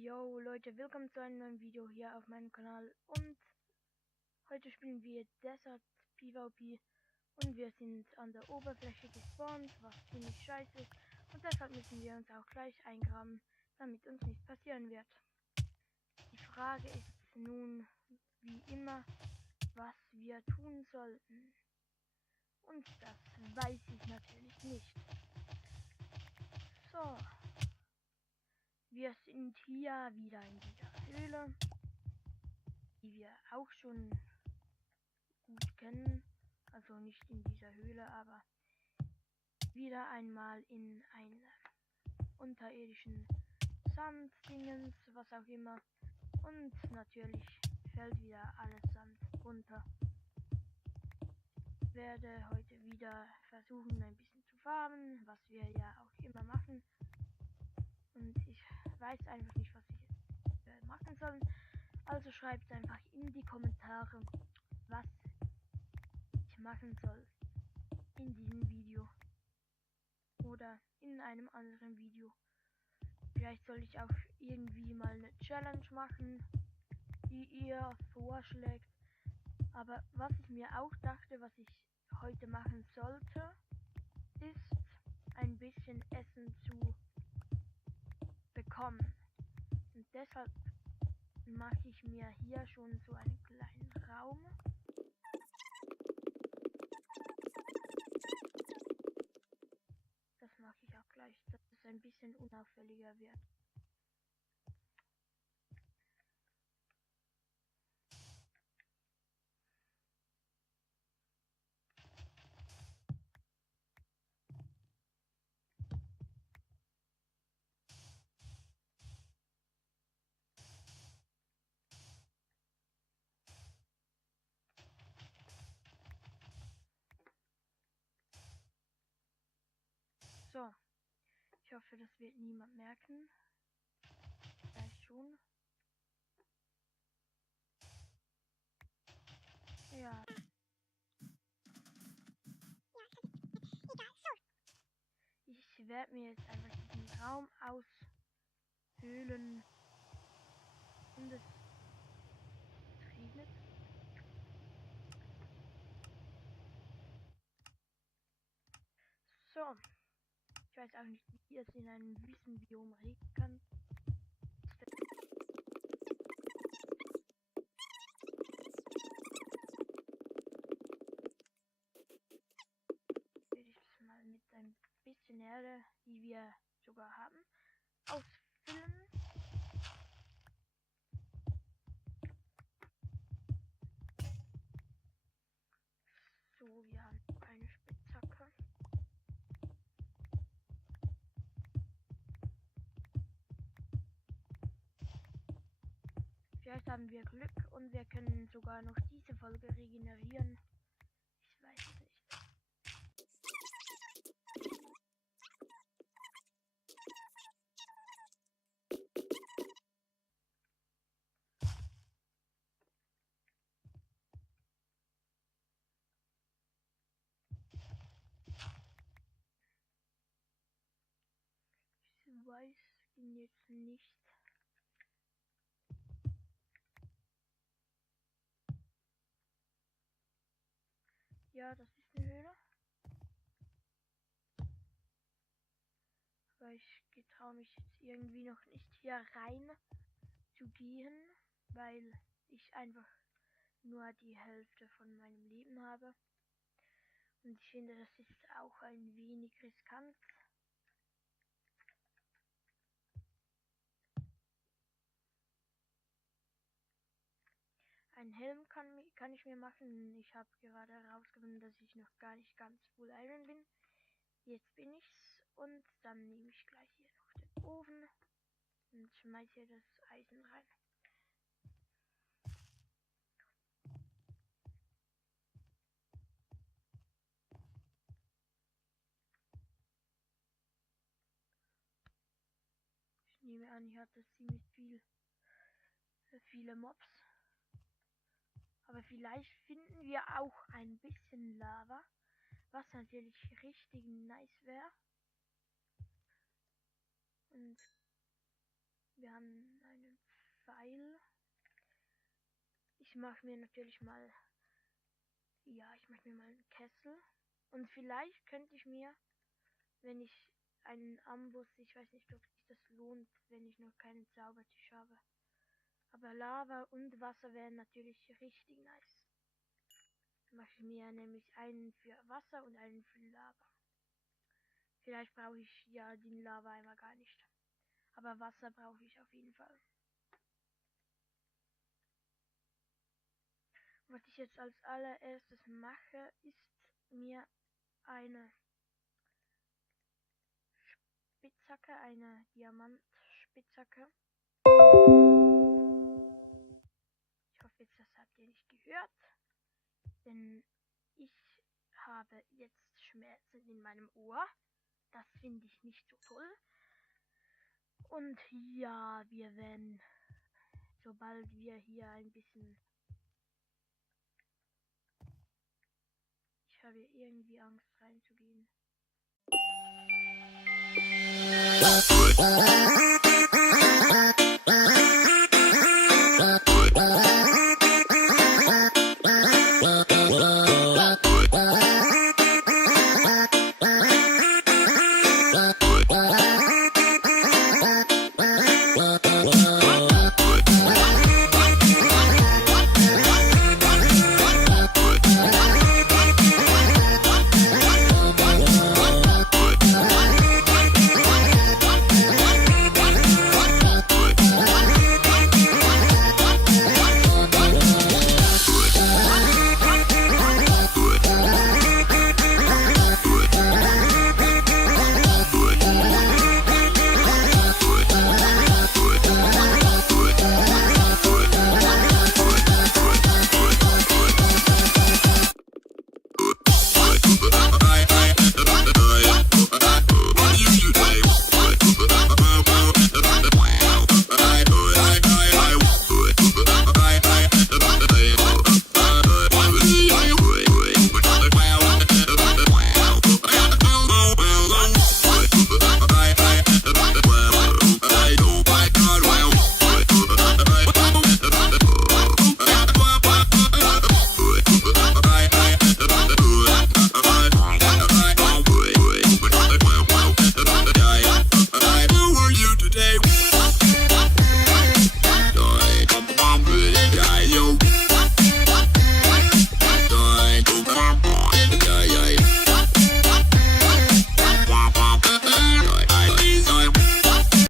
Yo Leute, willkommen zu einem neuen Video hier auf meinem Kanal und heute spielen wir Desert PvP und wir sind an der Oberfläche gespawnt, was ziemlich scheiße ist und deshalb müssen wir uns auch gleich eingraben, damit uns nichts passieren wird. Die Frage ist nun, wie immer, was wir tun sollten und das weiß ich natürlich nicht. So. Wir sind hier wieder in dieser Höhle, die wir auch schon gut kennen. Also nicht in dieser Höhle, aber wieder einmal in einem unterirdischen Sanddingens, was auch immer. Und natürlich fällt wieder alles Sand runter. Ich werde heute wieder versuchen, ein bisschen zu farmen, was wir ja auch immer machen. Und ich weiß einfach nicht, was ich machen soll. Also schreibt einfach in die Kommentare, was ich machen soll in diesem Video oder in einem anderen Video. Vielleicht soll ich auch irgendwie mal eine Challenge machen, die ihr vorschlägt. Aber was ich mir auch dachte, was ich heute machen sollte, ist ein bisschen Essen zu bekommen. Und deshalb mache ich mir hier schon so einen kleinen Raum. Das mache ich auch gleich, dass es ein bisschen unauffälliger wird. So, ich hoffe, das wird niemand merken. Vielleicht schon. Ja. Ich werde mir jetzt einfach diesen Raum aushöhlen. Und es regnet. So. Ich weiß auch nicht, wie es in einem Wüstenbiom regnen kann. Werde ich das mal mit ein bisschen Erde, die wir sogar haben, ausfüllen. So, wir haben eine Spitzhacke. Vielleicht haben wir Glück und wir können sogar noch diese Folge regenerieren. Ich weiß es nicht. Ich weiß ihn jetzt nicht. Ja, das ist eine Höhle. Aber ich traue mich jetzt irgendwie noch nicht hier rein zu gehen, weil ich einfach nur die Hälfte von meinem Leben habe. Und ich finde, das ist auch ein wenig riskant. Ein Helm kann ich mir machen. Ich habe gerade herausgefunden, dass ich noch gar nicht ganz Full Iron bin. Jetzt bin ich's und dann nehme ich gleich hier noch den Ofen und schmeiße hier das Eisen rein. Ich nehme an, hier hat es ziemlich viele Mobs. Aber vielleicht finden wir auch ein bisschen Lava, was natürlich richtig nice wäre. Und wir haben weil ich mache mir natürlich mal, ich mache mir mal einen Kessel. Und vielleicht könnte ich mir, wenn ich einen Amboss, ich weiß nicht, ob sich das lohnt, wenn ich noch keinen Zaubertisch habe. Aber Lava und Wasser wären natürlich richtig nice. Mache ich mir nämlich einen für Wasser und einen für Lava. Vielleicht brauche ich ja den Lava-Eimer gar nicht. Aber Wasser brauche ich auf jeden Fall. Was ich jetzt als allererstes mache, ist mir eine Spitzhacke, eine Diamantspitzhacke. Ich hoffe jetzt, das habt ihr nicht gehört. Denn ich habe jetzt Schmerzen in meinem Ohr. Das finde ich nicht so toll. Und ja, wir werden, sobald wir hier ein bisschen... Ich habe irgendwie Angst reinzugehen.